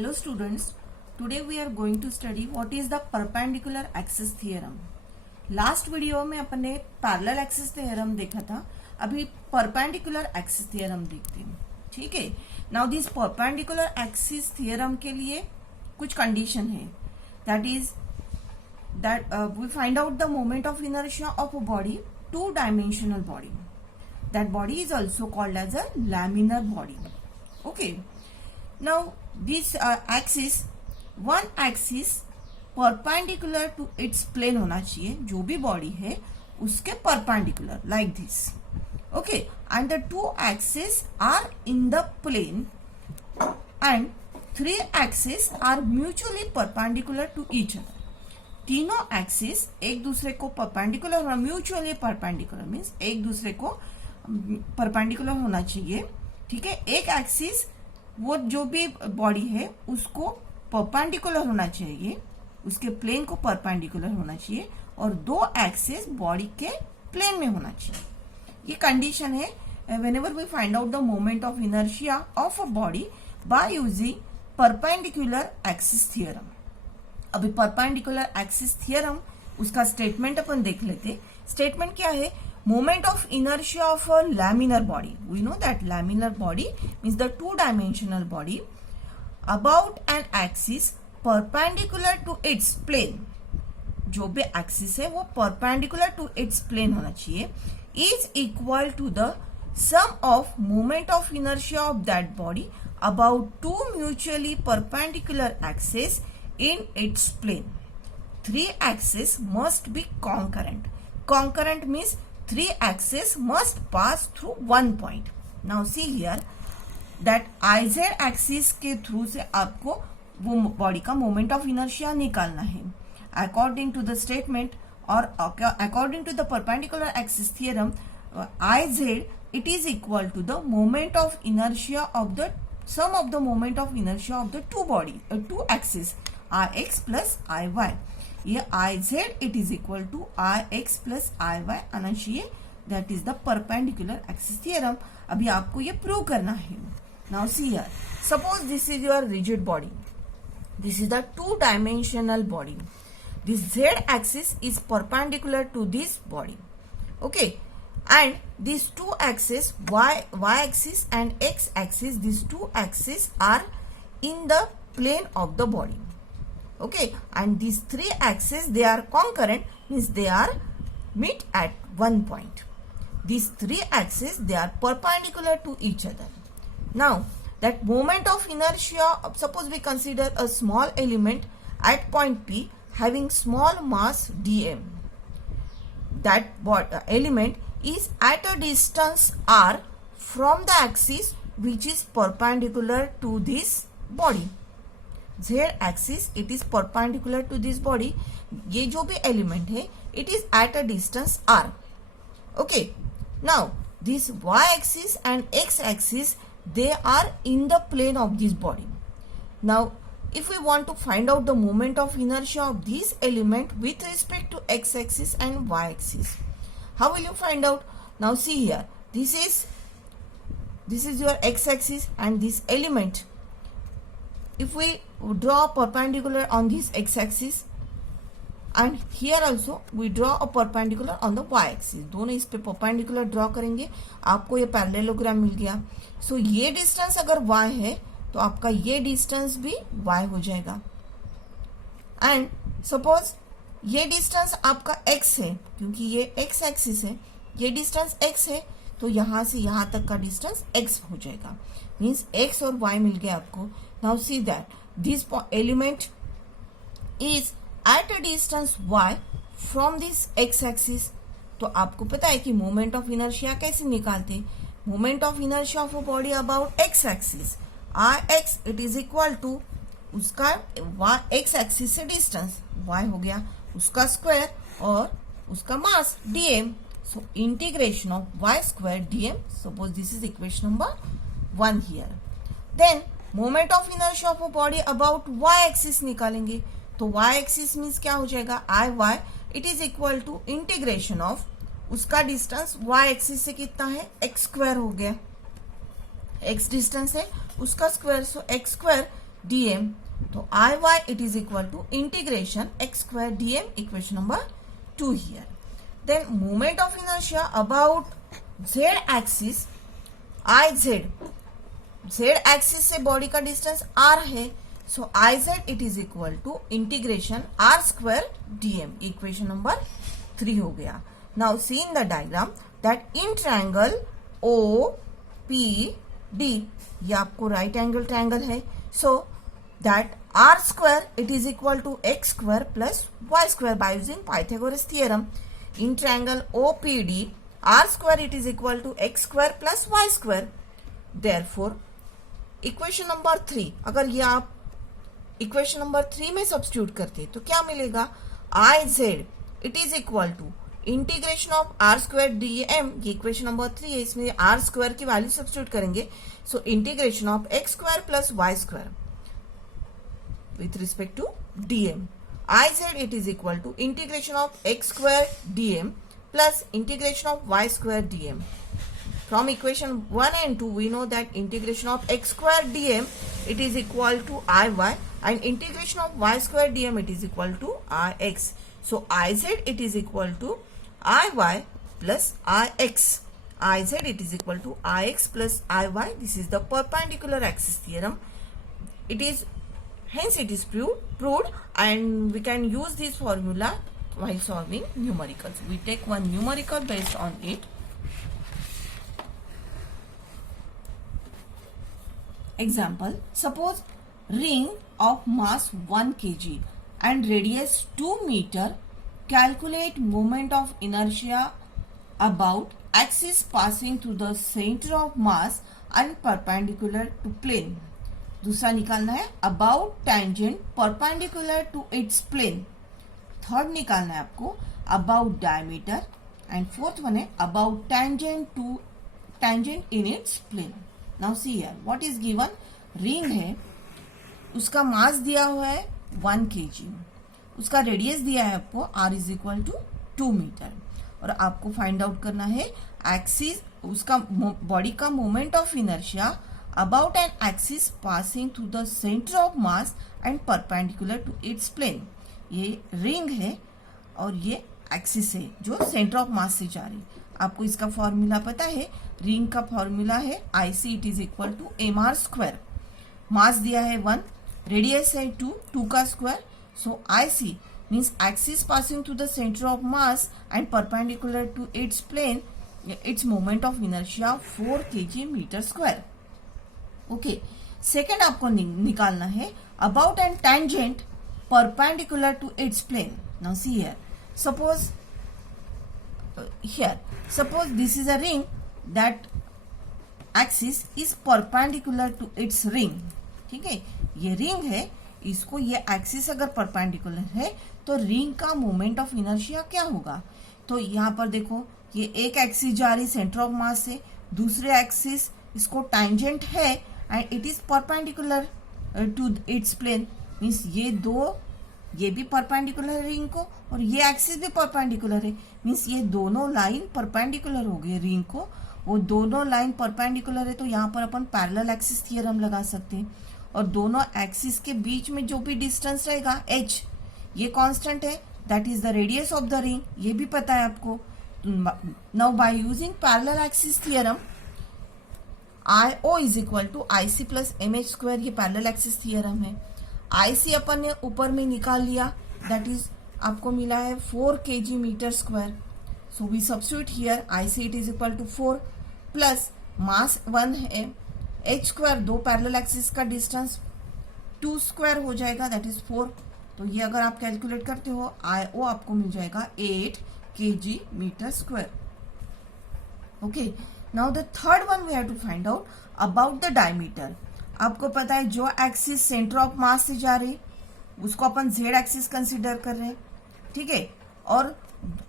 Hello students, today we are going to study what is the perpendicular axis theorem. Last video में अपने parallel axis theorem देखा था, अभी perpendicular axis theorem देखते हैं. ठीक है. Now this perpendicular axis theorem के लिए कुछ कंडीशन है. That is that we find out the moment of inertia of a body, two dimensional body. That body is also called as a laminar body. Okay. Now this axis, one axis perpendicular to its plane होना चाहिए, जो भी body है उसके perpendicular like this. Okay, and the two axes are in the plane and three axes are mutually perpendicular to each other. तीनों axis एक दूसरे को परपेंडिकुलर होना, म्यूचुअली परपेंडिकुलर मीन्स एक दूसरे को परपेंडिकुलर होना चाहिए. ठीक है. एक एक्सिस वो जो भी बॉडी है उसको परपेंडिकुलर होना चाहिए, उसके प्लेन को परपेंडिकुलर होना चाहिए, और दो एक्सिस बॉडी के प्लेन में होना चाहिए. ये कंडीशन है whenever we find out the moment of inertia of a body by using perpendicular axis theorem. अभी परपेंडिकुलर एक्सिस थ्योरम उसका स्टेटमेंट अपन देख लेते. स्टेटमेंट क्या है? Moment of inertia of a laminar body. We know that laminar body means the two-dimensional body about an axis perpendicular to its plane. जो भी axis है वो perpendicular to its plane होना चाहिए. Is equal to the sum of moment of inertia of that body about two mutually perpendicular axes in its plane. Three axes must be concurrent. Concurrent means three axes must pass through one point. Now see here that IZ axis के through से आपको वो body का moment of inertia निकालना है. According to the statement और according to the perpendicular axis theorem, IZ it is equal to the moment of inertia of the sum of the moment of inertia of the two axes Ix plus Iy. ये IZ it is equal to Ix plus Iy आना चाहिए. That is the perpendicular axis theorem. अभी आपको ये prove करना है. Now see here, suppose this is your rigid body, this is the two dimensional body. This Z axis is perpendicular to this body. Okay, and these two axes, y axis and x axis, these two axes are in the plane of the body. Okay, and these three axes, they are concurrent, means they are meet at one point. These three axes, they are perpendicular to each other. Now that moment of inertia, suppose we consider a small element at point P having small mass dm. That element is at a distance r from the axis which is perpendicular to this body. Z axis it is perpendicular to this body. ये जो भी element है it is at a distance r. Okay, now this y axis and x axis, they are in the plane of this body. Now if we want to find out the moment of inertia of this element with respect to x axis and y axis, how will you find out? Now see here, this is your x axis and this element. If we draw perpendicular on this x axis and here also we draw a perpendicular on the y axis, दोनों इस पे perpendicular draw करेंगे, आपको ये parallelogram मिल गया. सो ये distance अगर y है तो आपका ये डिस्टेंस भी y हो जाएगा. एंड सपोज ये डिस्टेंस आपका x है, क्योंकि ये x एक्सिस है, ये डिस्टेंस x है, तो यहाँ से यहाँ तक का डिस्टेंस x हो जाएगा. मीन्स x और y मिल गया आपको. Now see that this element is at a distance y from this x axis. तो आपको पता है कि मोमेंट ऑफ इनर्शिया कैसे निकालते. Moment of inertia of a body about x axis, Ix it is equal to उसका x axis से distance y हो गया, उसका स्क्वायर और उसका मास dm. So integration of y square dm. Suppose this is equation number 1 here. Then moment of inertia of a body about y axis निकालेंगे. तो y axis means क्या हो जाएगा? Iy it is equal to integration of उसका distance y axis से कितना है? x square हो गया. x डिस्टेंस है, उसका स्क्वायर, सो x स्क्वायर dm. तो I y it is equal to integration x square dm, equation number 2 here. Then moment of inertia about z axis, iz, z axis से body का distance r है, सो iz it is equal to integration r square dm, equation number 3 हो गया. Now see in the diagram that in triangle OPD, ये आपको right angle triangle है, so that r square it is equal to x square plus y square by using Pythagoras theorem. In triangle OPD, r square it is equal to x square plus y square. Therefore, equation number 3, अगर ये आप equation number 3 में substitute करते तो क्या मिलेगा, I Z it is equal to integration of R square D M, ये equation number 3 है, इसमें आर स्क्वायर की वैल्यू सब्स्टिट्यूट करेंगे, so integration of X square plus Y square with respect to dm. iz it is equal to integration of x square dm plus integration of y square dm. From equation 1 and 2 we know that integration of x square dm it is equal to iy and integration of y square dm it is equal to ix. So iz it is equal to iy plus ix. iz it is equal to ix plus iy. This is the perpendicular axis theorem. Hence it is proved and we can use this formula while solving numericals. We take one numerical based on it. Example, suppose ring of mass 1 kg and radius 2 meter, calculate moment of inertia about axis passing through the center of mass and perpendicular to plane. दूसरा निकालना है about tangent perpendicular to its plane. Third निकालना है आपको about diameter and fourth one है about tangent in its plane. Now see here what is given. Ring है, उसका मास दिया हुआ है 1 kg, उसका रेडियस दिया है आपको r is equal to 2 metre और आपको फाइंड आउट करना है एक्सिस, उसका बॉडी का moment of inertia about an axis passing through the center of mass and perpendicular to its plane. ये रिंग है और ये एक्सिस है जो सेंटर ऑफ मास से जा रही. आपको इसका फॉर्मूला पता है, रिंग का फॉर्मूला है I C it is equal to M R square. Mass दिया है 1, रेडियस है 2 का square, so I C means axis passing through the centre of mass and perpendicular to its plane, its moment of inertia 4 kg metre square. Okay, second आपको निकालना है about and tangent perpendicular to its plane. Now see here, suppose this is a ring that axis is perpendicular to its ring. ठीक है, ये ring है, इसको ये axis अगर परपेंडिकुलर है तो रिंग का मोमेंट ऑफ इनर्शिया क्या होगा. तो यहाँ पर देखो, ये एक एक्सिस जा रही सेंटर ऑफ मास से, दूसरे एक्सिस इसको टेंजेंट है and it is perpendicular to its plane. Means ये भी परपेंडिकुलर है रिंग को और ये एक्सिस भी परपेंडिकुलर है. मीन्स ये दोनों लाइन परपेंडिकुलर हो गई रिंग को, वो दोनों लाइन परपेंडिकुलर है, तो यहाँ पर अपन पैरेलल एक्सिस थियरम लगा सकते हैं. और दोनों एक्सिस के बीच में जो भी डिस्टेंस रहेगा h, ये कांस्टेंट है, that is the radius of the ring, ये भी पता है आपको. Now by using parallel axis theorem I O is equal to I C plus M H square, ये पैरेलल एक्सिस थियरम है. आई सी अपन ने ऊपर में निकाल लिया, दैट इज आपको मिला है 4 kg metre square. So we substitute here I C it is equal to 4 plus mass 1 है, एच स्क्वायर 2 पैरेलल एक्सिस का डिस्टेंस 2 स्क्वायर हो जाएगा, दैट इज 4. तो ये अगर आप कैलकुलेट करते हो आई ओ आपको मिल जाएगा 8 kg metre square. Okay, now the third one we have to find out about the diameter. आपको पता है जो एक्सिस सेंटर ऑफ मास से जा रही उसको अपन जेड एक्सिस कंसिडर कर रहे हैं. ठीक है, और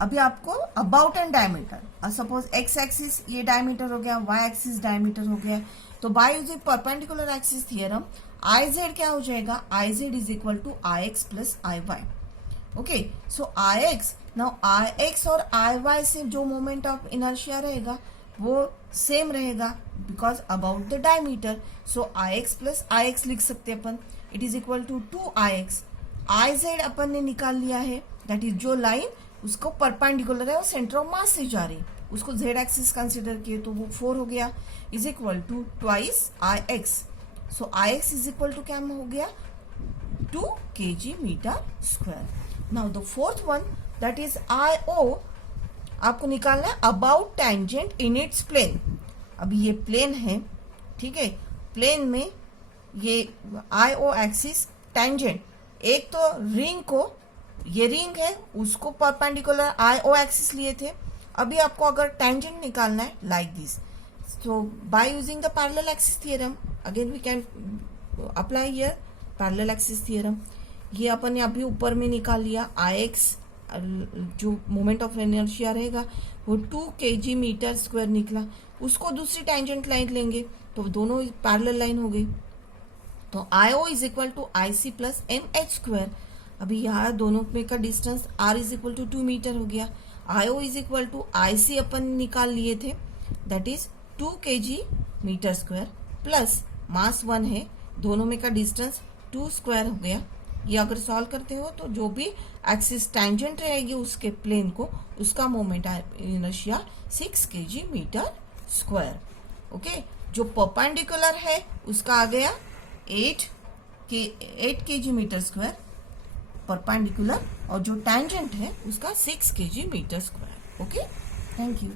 अभी आपको about and diameter, suppose X axis ये डायमीटर हो गया, वाई एक्सिस डायमीटर हो गया, तो by using perpendicular axis theorem I Z क्या हो जाएगा, I Z is equal to I X plus I Y. Okay, so I X, now I X और आई वाई से जो मोमेंट ऑफ इनर्शिया रहेगा वो सेम रहेगा because about the diameter. So I X plus I X लिख सकते हैं अपन. It is equal to 2Ix। I Z अपन ने निकाल लिया है, दैट इज जो लाइन उसको परपेंडिकुलर है, वो सेंटर ऑफ मास से जा रही, उसको जेड एक्सिस कंसिडर किए तो वो 4 हो गया, is equal to twice Ix। So Ix is equal to क्या हो गया 2 kg metre square. Now the fourth one that is IO, आपको निकालना है about tangent in its plane. अभी ये प्लेन है, ठीक है, प्लेन में ये IO एक्सिस टेंजेंट, एक तो रिंग को, ये रिंग है उसको परपेंडिकुलर IO एक्सिस लिए थे, अभी आपको अगर टेंजेंट निकालना है like this, so by using the parallel axis theorem again we can apply here parallel axis theorem. ये अपन ने अभी ऊपर में निकाल लिया Ix, जो मोमेंट ऑफ इनर्शिया रहेगा वो 2 kg मीटर स्क्वायर निकला, उसको दूसरी टेंजेंट लाइन लेंगे तो दोनों पैरेलल लाइन हो गई, तो IO is equal to IC plus MH square. अभी यहाँ दोनों में का distance R is equal to 2 metre हो गया, IO is equal to IC अपन निकाल लिए थे, that is 2 kg metre square plus mass 1 है, दोनों में का डिस्टेंस 2 स्क्वायर हो गया। ये अगर सॉल्व करते हो तो जो भी एक्सिस टेंजेंट रहेगी उसके प्लेन को, उसका moment inertia 6 kg metre square. Okay, जो परपेंडिकुलर है उसका आ गया 8 kg मीटर स्क्वायर परपेंडिकुलर, और जो टेंजेंट है उसका 6 kg metre square. Okay, thank you.